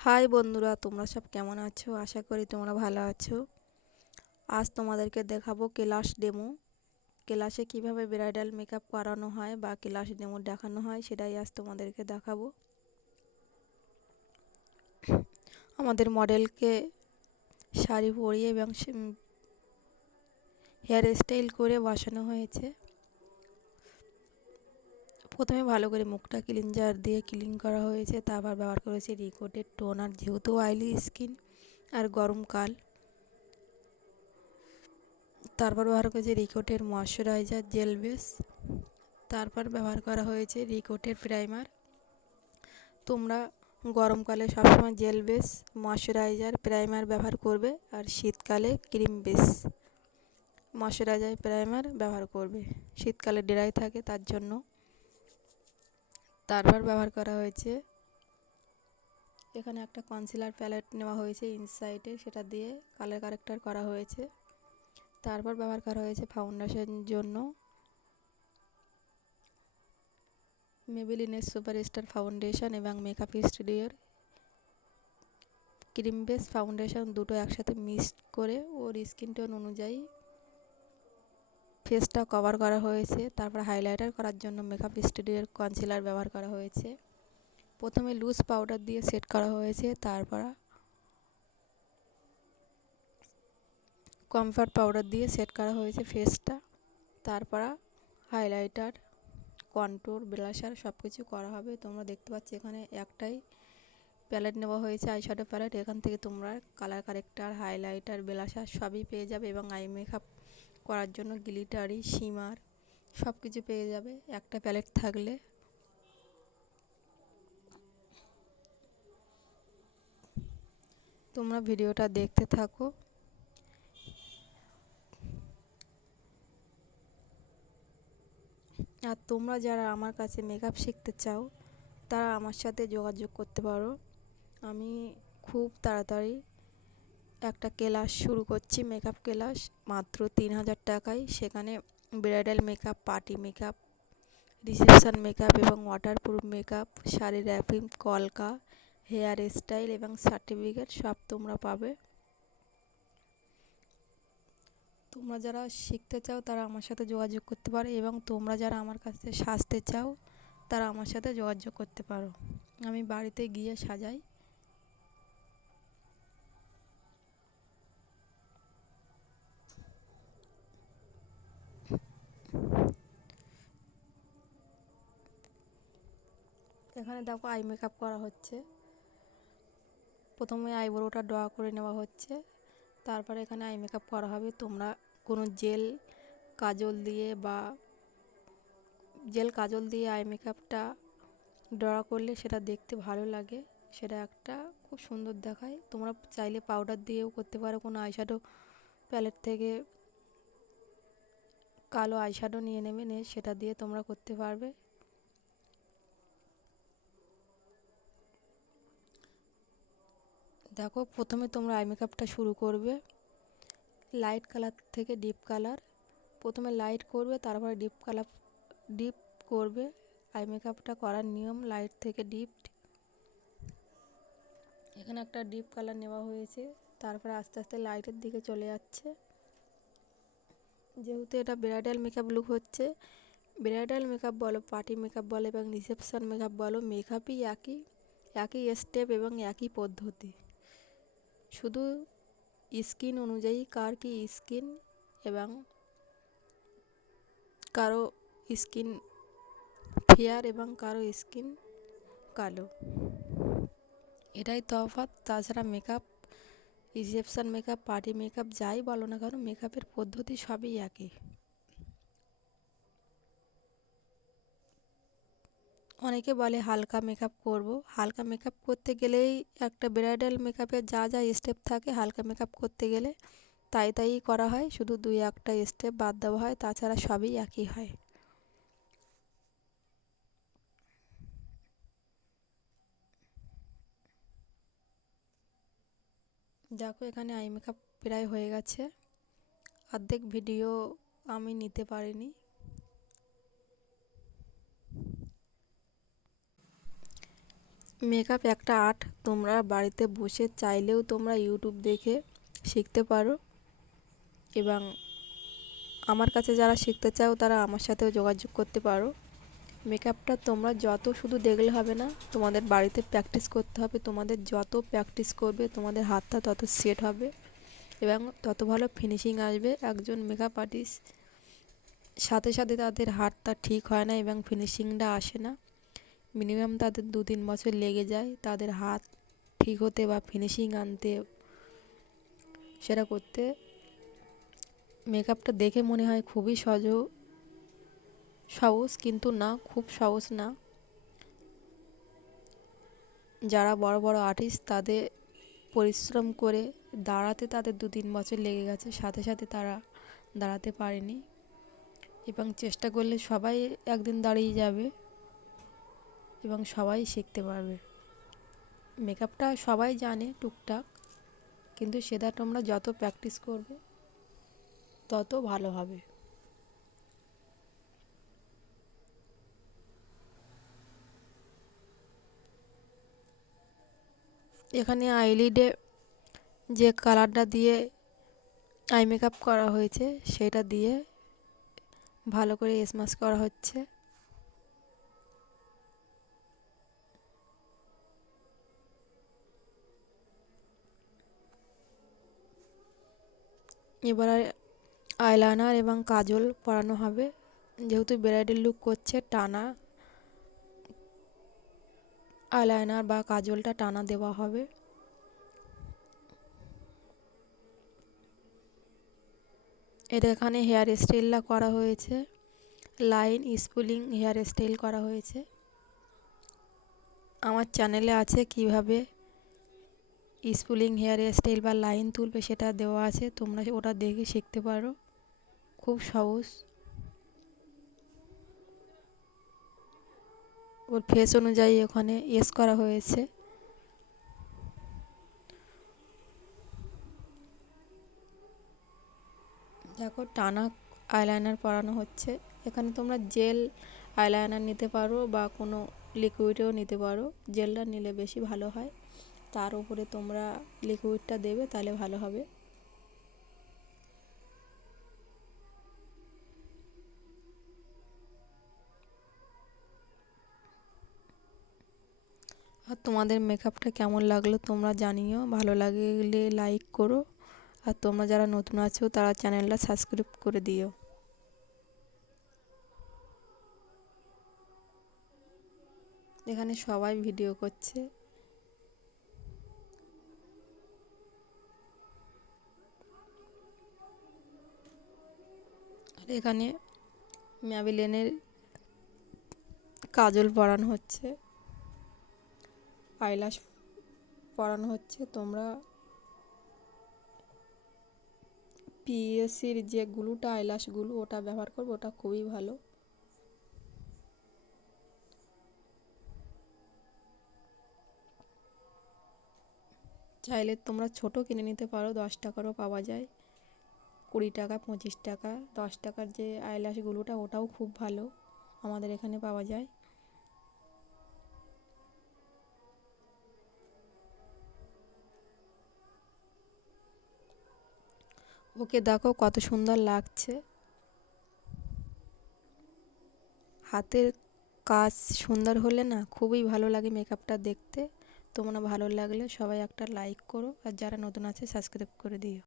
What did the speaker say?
High বন্ধুরা, তোমরা সব কেমন আছো? আশা করি তোমরা ভালো আছো। আজ তোমাদেরকে দেখাবো ক্লাস ডেমো। ক্লাসে কীভাবে ব্রাইডাল মেকআপ করানো হয় বা ক্লাস ডেমো দেখানো হয়, সেটাই আজ তোমাদেরকে দেখাবো। আমাদের মডেলকে শাড়ি পরিয়ে এবং হেয়ার স্টাইল করে বসানো হয়েছে। প্রথমে ভালো করে মুখটা ক্লিনজার দিয়ে ক্লিন করা হয়েছে, তারপর ব্যবহার করেছি রিকোটের টোনার, যেহেতু অয়েলি স্কিন আর গরমকাল তারপর ব্যবহার করেছি রিকোটের ময়শ্চারাইজার জেল বেস তারপর ব্যবহার করা হয়েছে রিকোটের প্রাইমার তোমরা গরমকালে সবসময় জেল বেস ময়শ্চারাইজার প্রাইমার ব্যবহার করবে আর শীতকালে ক্রিম বেস ময়শ্চারাইজার প্রাইমার ব্যবহার করবে। শীতকালে ড্রাই থাকে, তার জন্য তারপর ব্যবহার করা হয়েছে। এখানে একটা কনসিলার প্যালেট নেওয়া হয়েছে ইনসাইডে সেটা দিয়ে কালার কারেক্টার করা হয়েছে। তারপর ব্যবহার করা হয়েছে ফাউন্ডেশন জন্য। মেবিলিনের সুপার স্টার ফাউন্ডেশন এবং মেকআপ স্টুডিওর ক্রিম বেস ফাউন্ডেশন দুটো একসাথে মিক্সড করে ওর স্কিন টোন অনুযায়ী ফেসটা কভার করা হয়েছে। তারপর হাইলাইটার করার জন্য মেকআপ স্টুডিওর কনসিলার ব্যবহার করা হয়েছে। প্রথমে লুজ পাউডার দিয়ে সেট করা হয়েছে। তারপর কমফর্ট পাউডার দিয়ে সেট করা হয়েছে ফেসটা। তারপর হাইলাইটার কন্ট্রোর ব্লাশার সব কিছু করা হবে। তোমরা দেখতে পাচ্ছ এখানে একটাই প্যালেট নেওয়া হয়েছে, আইশ্যাডো প্যালেট। এখান থেকে তোমরা কালার কারেক্টার, হাইলাইটার, ব্লাশার সবই পেয়ে যাবে এবং আই মেকআপ করার জন্য গ্লিটারি, শিমার সব কিছু পেয়ে যাবে। একটা প্যালেট থাকলে। তোমরা ভিডিওটা দেখতে থাকো। আর তোমরা যারা আমার কাছে মেকআপ শিখতে চাও, তারা আমার সাথে যোগাযোগ করতে পারো। আমি খুব তাড়াতাড়ি একটা ক্লাস শুরু করছি মেকআপ ক্লাস, মাত্র তিন হাজার টাকায়। সেখানে bridal makeup party makeup reception makeup এবং ওয়াটারপ্রুফ মেকআপ শাড়ি র্যাপিং, কলকা হেয়ার স্টাইল এবং সার্টিফিকেট সব তোমরা পাবে। তোমরা যারা শিখতে চাও, তারা আমার সাথে যোগাযোগ করতে পারো এবং তোমরা যারা আমার কাছে সাজতে চাও, তারা আমার সাথে যোগাযোগ করতে পারো। আমি বাড়িতে গিয়ে সাজাই। এখানে দেখো আই মেকআপ করা হচ্ছে। প্রথমে আইব্রোটা ড্র করে নেওয়া হচ্ছে। তারপরে এখানে আই মেকআপ করা হবে। তোমরা কোনো জেল কাজল দিয়ে বা জেল কাজল দিয়ে আই মেকআপটা ড্র করলে সেটা দেখতে ভালো লাগে। সেটা একটা খুব সুন্দর দেখায়। তোমরা চাইলে পাউডার দিয়েও করতে পারো। কোনো আইশ্যাডো প্যালেট থেকে কালো আইশ্যাডো নিয়ে নেবে, নিয়ে সেটা দিয়ে তোমরা করতে পারবে। দেখো প্রথমে তোমরা আই মেকআপটা শুরু করবে লাইট কালার থেকে ডিপ কালার প্রথমে লাইট করবে, তারপরে ডিপ কালার ডিপ করবে আই মেকআপটা করার নিয়ম লাইট থেকে ডিপ এখানে একটা ডিপ কালার নেওয়া হয়েছে, তারপরে আস্তে আস্তে লাইটের দিকে চলে যাচ্ছে। যেহেতু এটা ব্রাইডাল মেকআপ লুক হচ্ছে ব্রাইডাল মেকআপ বলো পার্টি মেকআপ বলো, এবং রিসেপশন মেকআপ বলো মেকআপই একই একই স্টেপ এবং একই পদ্ধতি। শুধু স্কিন অনুযায়ী কার কি স্কিন এবং কারও স্কিন ফেয়ার এবং কারও স্কিন কালো। এটাই তফাৎ। তাছাড়া makeup reception makeup party makeup যাই বলো না কেন মেকআপের পদ্ধতি সবই একই। অনেকে বলে হালকা মেকআপ করব। হালকা মেকআপ করতে গেলেই একটা ব্রাইডাল মেকআপের যা যা স্টেপ থাকে হালকা মেকআপ করতে গেলে তাই তাই করা হয়। শুধু দুই একটা স্টেপ বাদ দেওয়া হয়, তাছাড়া সবই একই হয়। দেখো এখানে আই মেকআপ প্রায় হয়ে গেছে। অর্ধেক ভিডিও আমি নিতে পারিনি। মেকআপ একটা আর্ট, তোমরা বাড়িতে বসে চাইলেও তোমরা ইউটিউব দেখে শিখতে পারো। এবং আমার কাছে যারা শিখতে চাও, তারা আমার সাথেও যোগাযোগ করতে পারো। মেকআপটা তোমরা যত শুধু দেখলে হবে না, তোমাদের বাড়িতে প্র্যাকটিস করতে হবে। তোমাদের যত প্র্যাকটিস করবে, তোমাদের হাতটা তত সেট হবে। এবং তত ভালো ফিনিশিং আসবে একজন মেকআপ আর্টিস্ট। সাথে সাথে তাদের হাতটা ঠিক হয় না এবং ফিনিশিংটা আসে না। মিনিমাম তাদের দু তিন বছর লেগে যায়, তাদের হাত ঠিক হতে বা ফিনিশিং আনতে, সেটা করতে মেকআপটা দেখে মনে হয় খুবই সহজ সহজ কিন্তু না, খুব সহজ না। যারা বড় বড় আর্টিস্ট তাদের পরিশ্রম করে দাঁড়াতে তাদের দু তিন বছর লেগে গেছে, সাথে সাথে তারা দাঁড়াতে পারেনি। এবং চেষ্টা করলে সবাই একদিন দাঁড়িয়ে যাবে। এবং সবাই শিখতে পারবে। মেকআপটা সবাই জানে টুকটাক, কিন্তু সেটা তোমরা যত প্র্যাকটিস করবে, তত ভালো হবে। এখানে আইলিডে যে কালারটা দিয়ে আই মেকআপ করা হয়েছে, সেটা দিয়ে ভালো করে স্মাস করা হচ্ছে। এবার আইলাইনার এবং কাজল পরানো হবে। যেহেতু ব্রাইডাল লুক করছে টানা, আইলাইনার বা কাজলটা টানা দেওয়া হবে। এটা এখানে হেয়ার স্টাইলটা করা হয়েছে। লাইন স্পুলিং হেয়ার স্টাইল করা হয়েছে। আমার চ্যানেলে আছে কীভাবে স্পুলিং হেয়ার স্টাইল বা লাইন তুলবে সেটা দেওয়া আছে। তোমরা ওটা দেখে শিখতে পারো। খুব সহজ। ওর ফেস অনুযায়ী ওখানে এস করা হয়েছে। দেখো, টানা আইলাইনার পরানো হচ্ছে। এখানে তোমরা জেল আইলাইনার নিতে পারো বা কোনো লিকুইডও নিতে পারো। জেলটা নিলে বেশি ভালো হয়। তার উপরে তোমরা লিকুইডটা দেবে, তাহলে ভালো হবে। আর তোমাদের মেকআপটা কেমন লাগল তোমরা জানিও। ভালো লাগলে লাইক করো। আর তোমরা যারা নতুন আছো, তারা চ্যানেলটা সাবস্ক্রাইব করে দিও। এখানে সবাই ভিডিও করছে। এখানে ম্যাবিলেনের কাজল পরানো হচ্ছে। আইলাস পরানো হচ্ছে। তোমরা পিএসসির যে গ্লুটা, আইলাস গ্লু, ওটা ব্যবহার করব, ওটা খুবই ভালো। চাইলে তোমরা ছোট কিনে নিতে পারো, দশ টাকারও পাওয়া যায়। কুড়ি টাকা, পঁচিশ টাকা, দশ টাকার যে আইলাস গ্লুটা ওটাও খুব ভালো আমাদের এখানে পাওয়া যায়। ওকে দেখো কত সুন্দর লাগছে। হাতের কাজ সুন্দর হলে না খুবই ভালো লাগে মেকআপটা দেখতে। তোমরা ভালো লাগলে সবাই একটা লাইক করো আর যারা নতুন আছে সাবস্ক্রাইব করে দিও।